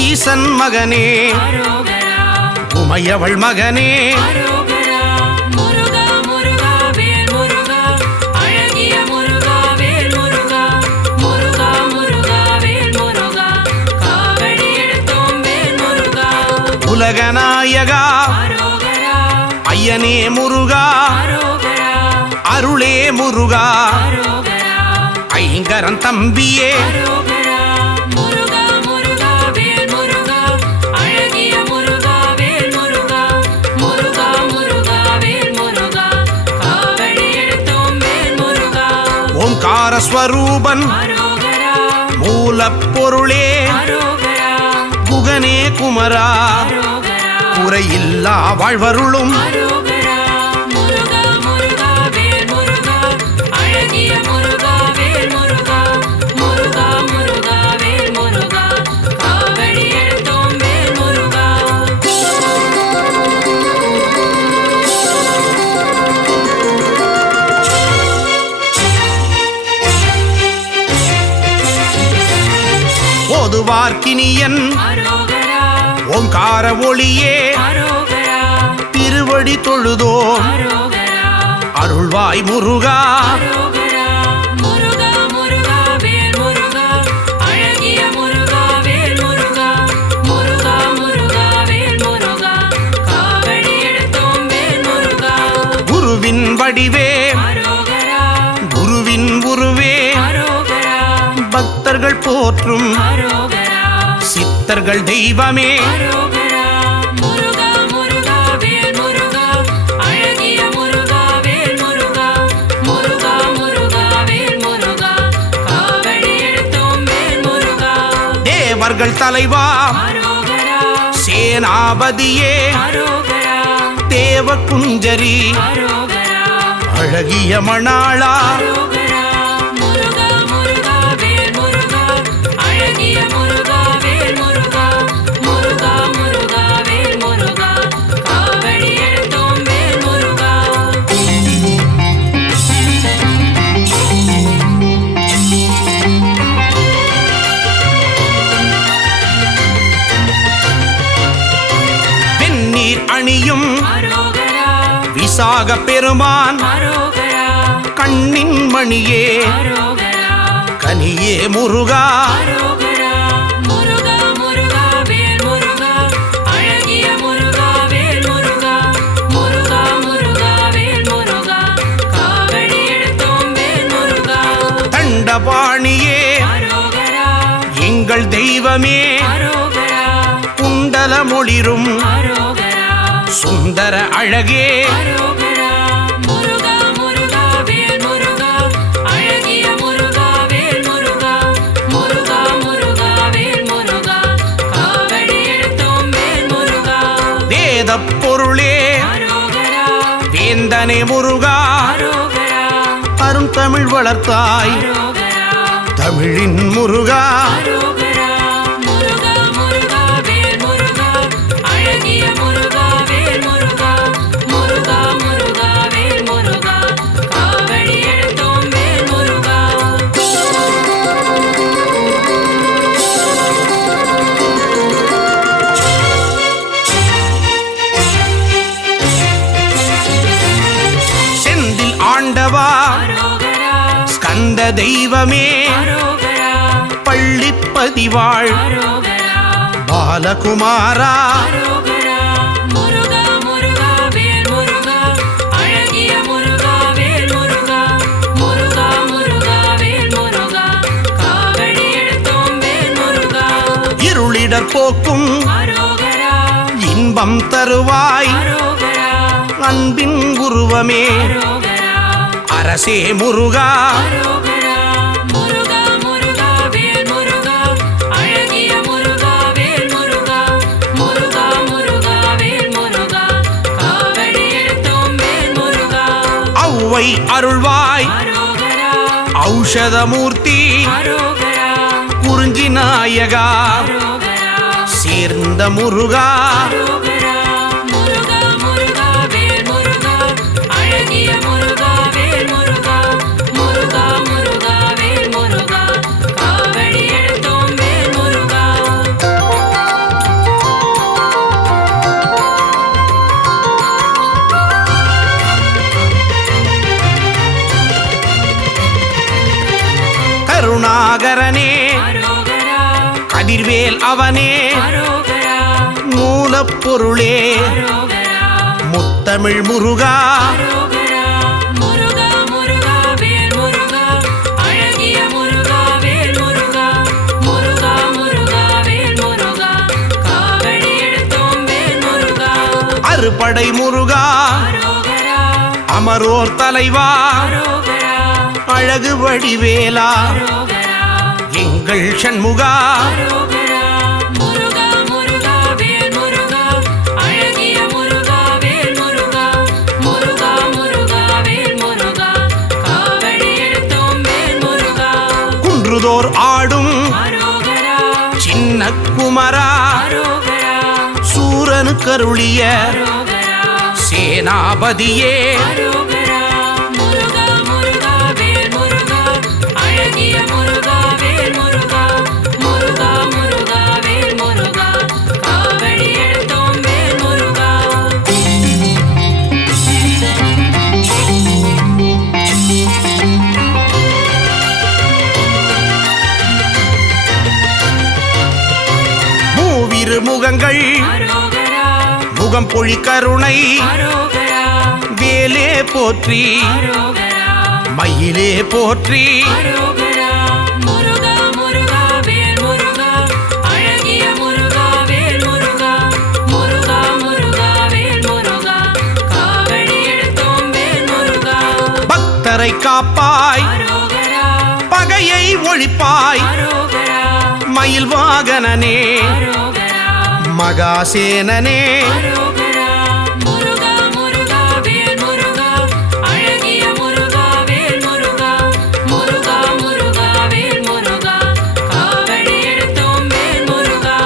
ஈசன் மகனே அரோகரா உமையவள் மகனே அரோகரா முருகா முருகா வேல் முருகா அழகிய முருகா வேல் முருகா முருகா முருகா வேல் முருகா காவடி எடுத்தோம் வேல் முருகா உலகநாயகா அரோகரா ஐயனே முருகா அரோகரா அருளே முருகா அரோகரா ஐங்கரன் தம்பியே அரோகரா முருகா முருகா வேல் முருகா அழகிய முருகா வேல் முருகா முருகா முருகா வேல் முருகா காவடி எடுத்தோம் வேல் முருகா ஓம்கார ஸ்வரூபன் அரோகரா மூலப்பொருளே அரோகரா குகனே குமரா அரோகரா குறையில்லா வாழ்வருளும் அரோகரா முருகா முருகா வேல் முருகா அழகிய முருகா வேல் முருகா முருகா முருகா வேல் முருகா காவடி எடுத்தோம் வேல் முருகா ஓதுவார்க்கினியன் அரோகரா ஓங்கார ஒளியே அரோகரா திருவடி தொழுதோ அரோகரா அருள்வாய் முருகா அரோகரா முருகா முருகா வேல் முருகா அழகிய முருகா வேல் முருகா முருகா முருகா வேல் முருகா காவடி எடுத்தோம் வேல் முருகா குருவின் வடிவே அரோகரா குருவின் உருவே அரோகரா பக்தர்கள் போற்றும் அரோகரா சித்தர்கள் தெய்வமே அரோகரா முருகா முருகா வேல் முருகா அழகிய முருகா வேல் முருகா முருகா முருகா வேல் முருகா காவடி எடுத்தோம் வேல் முருகா தேவர்கள் தலைவா அரோகரா சேனாபதியே அரோகரா தேவ குஞ்சரி அரோகரா அழகிய மணாளா அரோகரா முருகா முருகா வேல் முருகா அழகிய முருகா வேல் முருகா முருகா முருகா வேல் முருகா காவடி எடுத்தோம் வேல் முருகா வெந்நீர் அணியும் அரோகரா விசாக பெருமான் அரோகரா கண்ணின் மணியே அரோகரா கனியே முருகா அரோகரா முருகா முருகா வேல் முருகா அழகிய முருகா வேல் முருகா முருகா முருகா வேல் முருகா காவடி எடுத்தோம் வேல் முருகா தண்டபாணியே அரோகரா எங்கள் தெய்வமே அரோகரா குண்டல மொழிரும் அரோகரா சுந்தர அழகே அரோகரா முருகா முருகா வேல் முருகா அழகிய முருகா வேல் முருகா முருகா முருகா வேல் முருகா காவடி எடுத்தோம் வேல் முருகா வேதப் பொருளே அரோகரா வேந்தனே முருகா அரோகரா அரும் தமிழ் வளர்த்தாய் அரோகரா தமிழின் முருகா அரோகரா முருகா முருகா வேல் முருகா அழகிய முருகா வேல் முருகா முருகா முருகா வந்த தெய்வமே அரோகரா பள்ளிப்பதிவாள் அரோகரா பாலகுமாரா அரோகரா முருகா முருகா வேல் முருகா அழகிய முருகா வேல் முருகா முருகா முருகா வேல் முருகா காவடி எடுத்தோம் வேல் முருகா இருளிடர் போக்கும் அரோகரா இன்பம் தருவாய் அரோகரா அன்பின் உருவமே அரோகரா அரசே முருகா அரோகரா முருகா முருகா வேல் முருகா அழகிய முருகா வேல் முருகா முருகா முருகா வேல் முருகா காவடி எடுத்தோம் வேல் முருகா ஔவை அருள்வாய் அரோகரா ஔஷதமூர்த்தி அரோகரா குறிஞ்சி நாயகா அரோகரா சேர்ந்த முருகா அரோகரா முருகா முருகா வேல் முருகா அழகிய முருகா வேல் முருகா முருகா முருகா வேல் முருகா காவடி எடுத்தோம் வேல் முருகா கருணாகரனே அரோகரா கதிர்வேல் அவனே அரோகரா மூலப்பொருளே அரோகரா முத்தமிழ் முருகா அரோகரா முருகா முருகா வேல் முருகா அழகிய முருகா வேல் முருகா முருகா முருகா வேல் முருகா காவடி எடுத்தோம் வேல் முருகா அறுபடை முருகா அரோகரா அமரோர் தலைவா அரோகரா அழகு வடிவேலா அரோகரா எங்கள் சண்முகா அரோகரா முருகா முருகா வேல் முருகா அழகிய முருகா வேல் முருகா முருகா முருகா வேல் முருகா காவடி எடுத்தோம் வேல் முருகா குன்றுதோர் ஆடும் அரோகரா சின்ன குமரா அரோகரா சூரனு கருளிய அரோகரா சேனாபதியே அரோகரா முருகா முருகா வேல் முருகா அழகிய முருகா வேல் முருகா முருகா முருகா வேல் முருகா காவடி எடுத்தோம் வேல் முருகா மூவிரு முகங்கள் அரோகரா முகம் பொழி கருணை அரோகரா வேலே போற்றி அரோகரா மயிலே போற்றி அரோகரா முருகா முருகா வேல் முருகா அழகிய முருகா வேல் முருகா முருகா முருகா வேல் முருகா காவடி எடுத்தோம் வேல் முருகா பக்தரை காப்பாய் அரோகரா பகையை ஒழிப்பாய் அரோகரா மயில் வாகனனே அரோகரா மகாசேனனே அரோகரா முருகா முருகா வேல் முருகா அழகிய முருகா வேல் முருகா முருகா முருகா வேல் முருகா காவடி எடுத்தோம் வேல் முருகா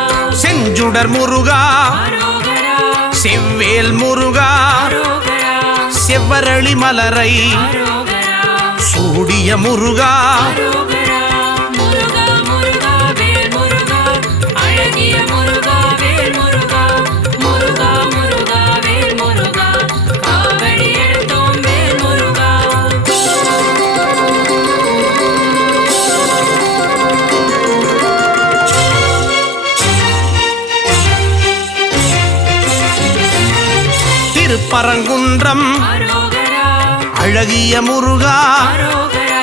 செஞ்சுடர் முருகா அரோகரா செவ்வேல் முருகா அரோகரா செவ்வரளி மலரை அரோகரா சூடிய முருகா அரோகரா முருகா முருகா வேல் முருகா அழகிய முருகா வேல் முருகா முருகா முருகா வேல் முருகா காவடி எடுத்தோம் வேல் முருகா திருப்பரங்குன்றம் அரோகரா அழகிய முருகா அரோகரா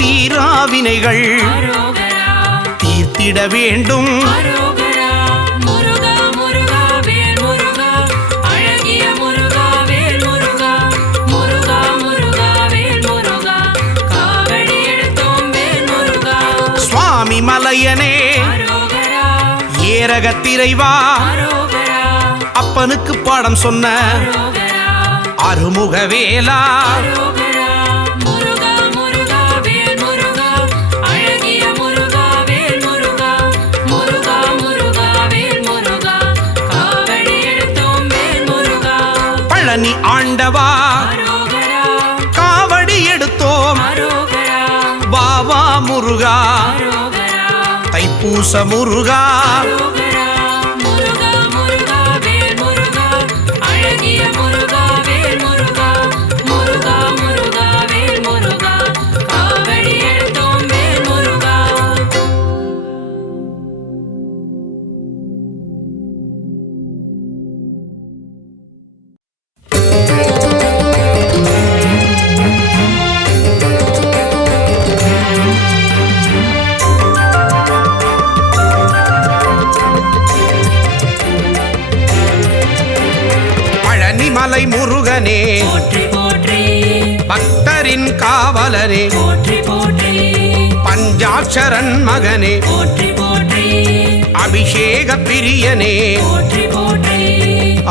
தீராவினைகள் அரோகரா தீர்த்திட வேண்டும் அரோகரா முருகா முருகா வேல் முருகா அழகிய முருகா வேல் முருகா முருகா முருகா வேல் முருகா காவடி எடுத்தோம் வேல் முருகா சுவாமி மலையனே அரோகரா ஏரகத்திரைவா அரோகரா அப்பனுக்கு பாடம் சொன்ன அரோகரா அருமுகவேலா அரோகரா முருகா முருகா வேல் முருகா அழகிய முருகா வேல் முருகா முருகா முருகா வேல் முருகா காவடி எடுத்தோம் வேல் முருகா பழனி ஆண்டவா அரோகரா காவடி எடுத்தோம் அரோகரா வாவா முருகா அரோகரா தைப்பூச முருகா அரோகரா முருகா முருகா வேல் முருகா அழகிய முருகா வேல் முருகா முருகா முருகா வேல் முருகா காவடி பாலனே போற்றி போற்றி பஞ்சாட்சரன் மகனே போற்றி போற்றி அபிஷேக பிரியனே போற்றி போற்றி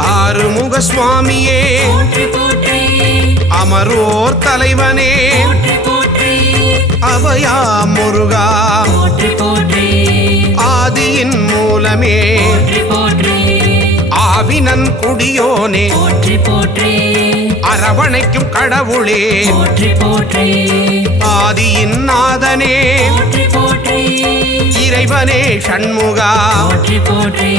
ஆறுமுக சுவாமியே போற்றி போற்றி அமரோர் தலைவனே போற்றி போற்றி அபயா முருகா போற்றி போற்றி ஆதியின் மூலமே போற்றி போற்றி ஆவினன் குடியோனே போற்றி போற்றி அரவணைக்கும் கடவுளே போற்றி போற்றி ஆதியின் நாதனே போற்றி போற்றி இறைவனே ஷண்முகா போற்றி போற்றி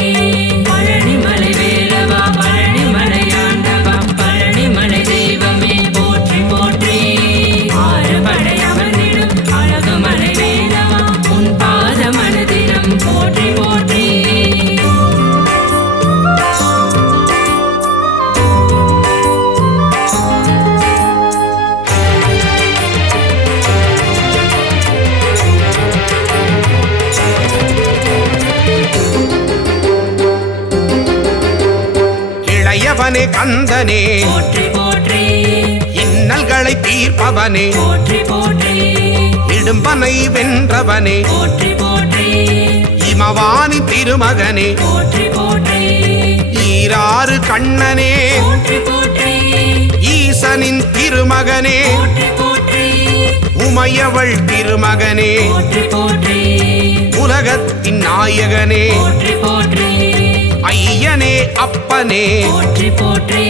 பழனிமலை வேலவா பழனிமலையாண்டவா பழனிமலை தெய்வமே போற்றி போற்றி ஆறுபடை அமர்ந்திடும் அழகுமலை வேலவா உன் பாத மனதிடம் போற்றி போற்றி இளையவனே கந்தனே போற்றி போற்றி இன்னல்களை தீர்ப்பவனே போற்றி போற்றி இடும்பனை வென்றவனே போற்றி போற்றி இமவானி திருமகனே போற்றி போற்றி ஈராறு கண்ணனே போற்றி போற்றி ஈசனின் திருமகனே போற்றி போற்றி உமையவள் திருமகனே போற்றி போற்றி உலகத்தின் நாயகனே போற்றி போற்றி ஐயனே அப்பனே போற்றி போற்றி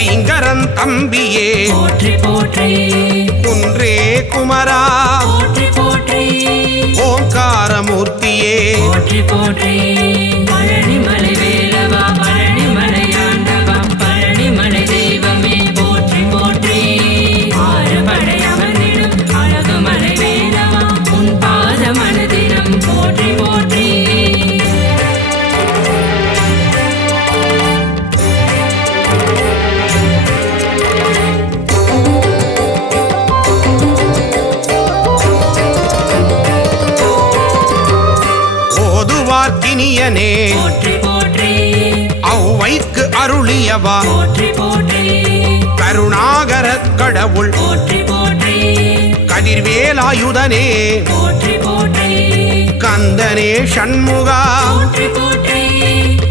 ஐங்கரன் தம்பியே போற்றி போற்றி குன்றே குமரா போற்றி போற்றி ஓங்காரமூர்த்தியே போற்றி போற்றி பழனிமலை வேலவா பழனிமலையாண்டவா பழனிமலை தெய்வமே போற்றி போற்றி ஆறுபடை அமர்ந்திடும் அழகுமலை வேலவா உன் பாத மனதிடம் போற்றி போற்றி ஓதுவார்க்கினியனே போற்றி போற்றி ஔவைக்கு அருளியவா போற்றி போற்றி கருணாகர கடவுள் போற்றி போற்றி கதிர்வேலாயுதனே போற்றி போற்றி கந்தனே ஷண்முகா போற்றி போற்றி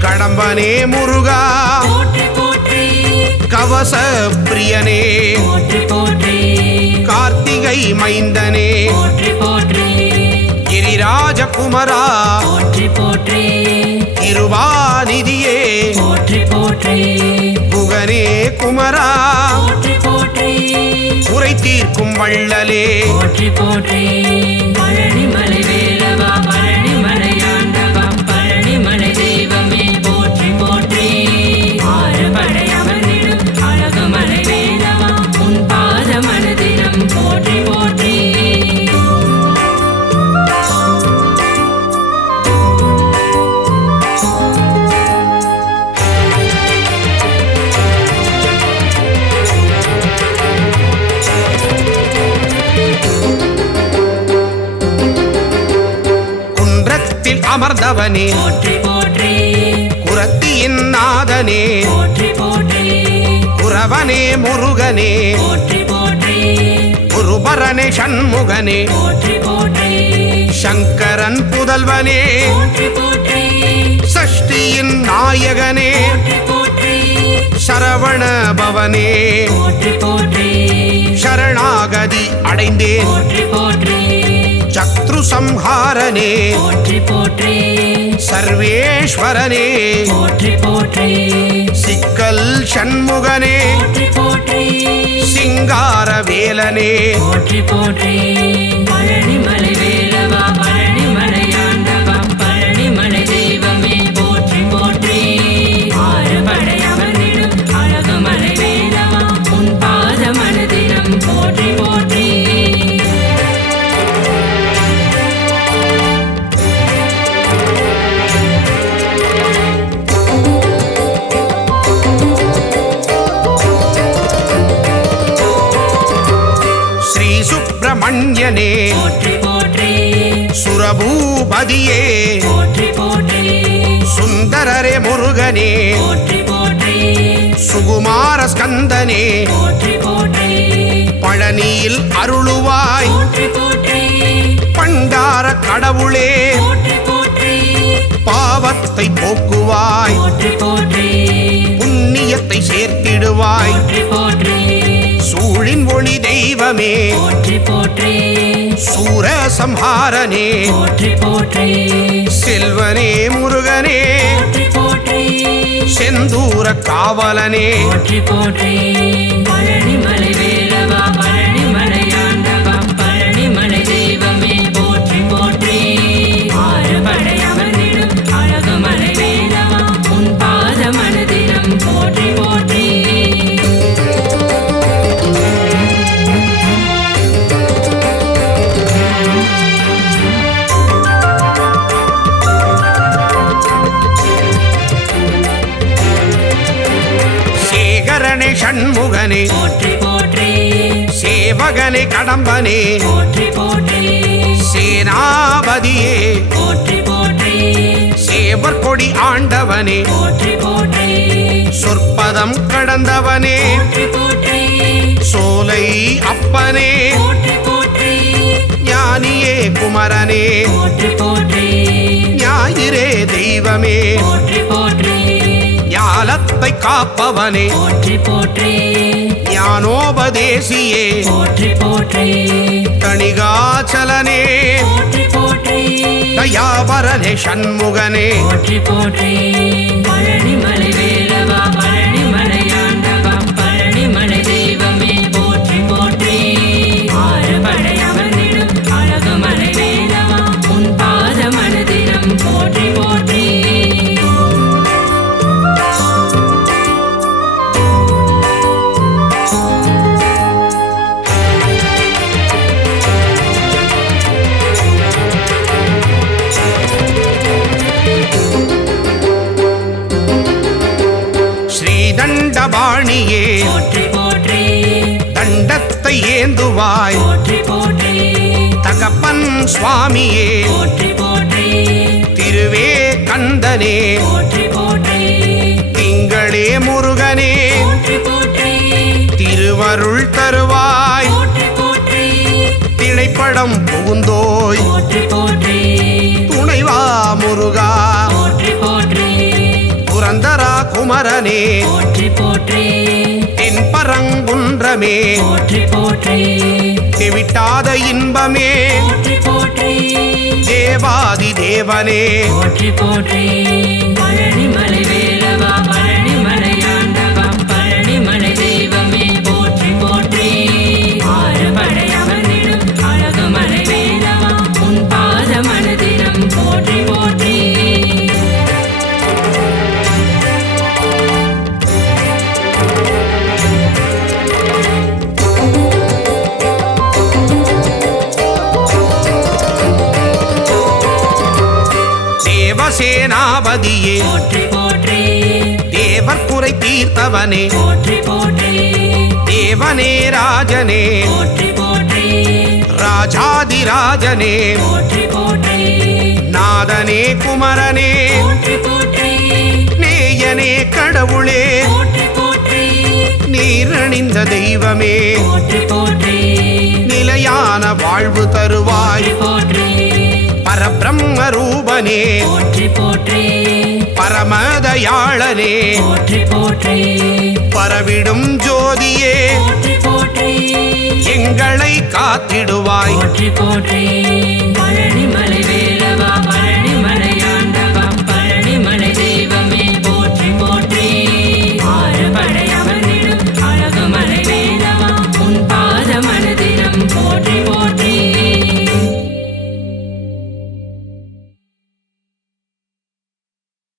கடம்பனே முருகா போற்றி போற்றி கவச பிரியனே போற்றி போற்றி கார்த்திகை மைந்தனே போற்றி போற்றி கிரிராஜகுமரா போற்றி போற்றி இருவாநிதியே போற்றி போற்றி புகனே குமரா போற்றி போற்றி குறை தீர்க்கும் வள்ளலே போற்றி போற்றி பழனிமலை வேலவா பழனிமலையாண்டவா பழனிமலை தெய்வமே போற்றி போற்றி ஆறுபடை அமர்ந்திடும் அழகுமலை வேலவா உன் பாத மனதிடம் போற்றி போற்றி குன்றத்தில் அமர்ந்தவனே போற்றி போற்றி குரத்தியின் நாதனே போற்றி போற்றி குரவனே முருகனே போற்றி போற்றி குருபரனே ஷண்முகனே போற்றி போற்றி சங்கரன் புதல்வனே போற்றி போற்றி சஷ்டியின் நாயகனே போற்றி போற்றி சரவண பவனே போற்றி போற்றி சரணாகதி அடைந்தேன் போற்றி போற்றி சத்ரு சம்ஹாரனே போற்றி போற்றி சர்வேஸ்வரனே போற்றி போற்றி சிக்கல் ஷண்முகனே போற்றி போற்றி சிங்கார வேலனே போற்றி போற்றி பழனிமலை வேலவா பழனிமலையாண்டவா பழனிமலை தெய்வமே போற்றி போற்றி ஆறுபடை அமர்ந்திடும் அழகுமலை வேலவா உன் பாத மனதிடம் போற்றி போற்றி ஸ்ரீ சுப்பிரமணியனே போற்றி போற்றி சுரபூபதியே போற்றி போற்றி சுந்தரரே முருகனே போற்றி போற்றி சுகுமார ஸ்கந்தனே போற்றி போற்றி பழனி பழனியில் அருளுவாய் போற்றி போற்றி பண்டார கடவுளே போற்றி போற்றி பாவத்தை போக்குவாய் போற்றி போற்றி புண்ணியத்தை சேர்த்திடுவாய் போற்றி போற்றி சூழின் ஒளி தெய்வமே போற்றி போற்றி சூர சம்ஹாரனே போற்றி போற்றி செல்வனே முருகனே போற்றி போற்றி செந்தூர காவலனே போற்றி போற்றி பழனிமலை வேலவா பழனிமலையாண்டவா பழனிமலை தெய்வமே போற்றி போற்றி ஆறுபடை அமர்ந்திடும் அழகுமலை வேலவா உன் பாத மனதிலும் போற்றி போற்றி சேகரனே ஷண்முகனே போற்றி போற்றி சேவகனே கடம்பனே போற்றி போற்றி சேனாபதியே போற்றி போற்றி சேவர் கொடி ஆண்டவனே போற்றி போற்றி சொற்பதம் கடந்தவனே போற்றி போற்றி சோலை அப்பனே போற்றி போற்றி ஞானியே குமரனே போற்றி போற்றி ஞாயிறே தெய்வமே போற்றி போற்றி ஞாலத்தை காப்பவனே போற்றி போற்றி ஞானோபதேசியே போற்றி போற்றி தணிகாச்சலனே போற்றி போற்றி தயாபரனே ஷண்முகனே போற்றி போற்றி பழனிமலை வேலவா பழனிமலையாண்டவா பழனிமலை தெய்வமே போற்றி போற்றி ஆறுபடை அமர்ந்திடும் அழகுமலை வேலவா உன் பாத மனதிலும் போற்றி போற்றி ஸ்ரீதண்டபாணியே போற்றி போற்றி தண்டத்தை ஏந்துவாய் போற்றி போற்றி தகப்பன் சுவாமியே போற்றி போற்றி திருவே கந்தனே போற்றி போற்றி திங்களே முருகனே போற்றி போற்றி திருவருள் தருவாய் போற்றி போற்றி திளைப்படம் புகுந்தோய் போற்றி போற்றி துணைவா முருகா போற்றி போற்றி புரந்தரா குமரனே போற்றி போற்றி தென்பரங்குன்றமே போற்றி போற்றி தெவிட்டாத இன்பமே போற்றி போற்றி தேவாதி தேவனே போற்றி போற்றி பழனிமலை வேலவா பழனிமலையாண்டவா பழனிமலை தெய்வமே போற்றி போற்றி ஆறுபடை அமர்ந்திடும் அழகுமலை வேலவா உன் பாத மனதிலும் போற்றி போற்றி தேவசேனாபதியே போற்றி போற்றி தேவர் குறை தீர்த்தவனே போற்றி போற்றி தேவனே ராஜனே போற்றி போற்றி ராஜாதிராஜனே போற்றி போற்றி நாதனே குமரனே போற்றி போற்றி நேயனே கடவுளே போற்றி போற்றி நீரணிந்த தெய்வமே போற்றி போற்றி நிலையான வாழ்வு தருவாய் போற்றி பரபிரம்ம ரூபனே போற்றி போற்றி பரமதயாளனே போற்றி போற்றி பரவிடும் ஜோதியே போற்றி போற்றி எங்களை காத்திடுவாய் போற்றி போற்றி பழனிமலை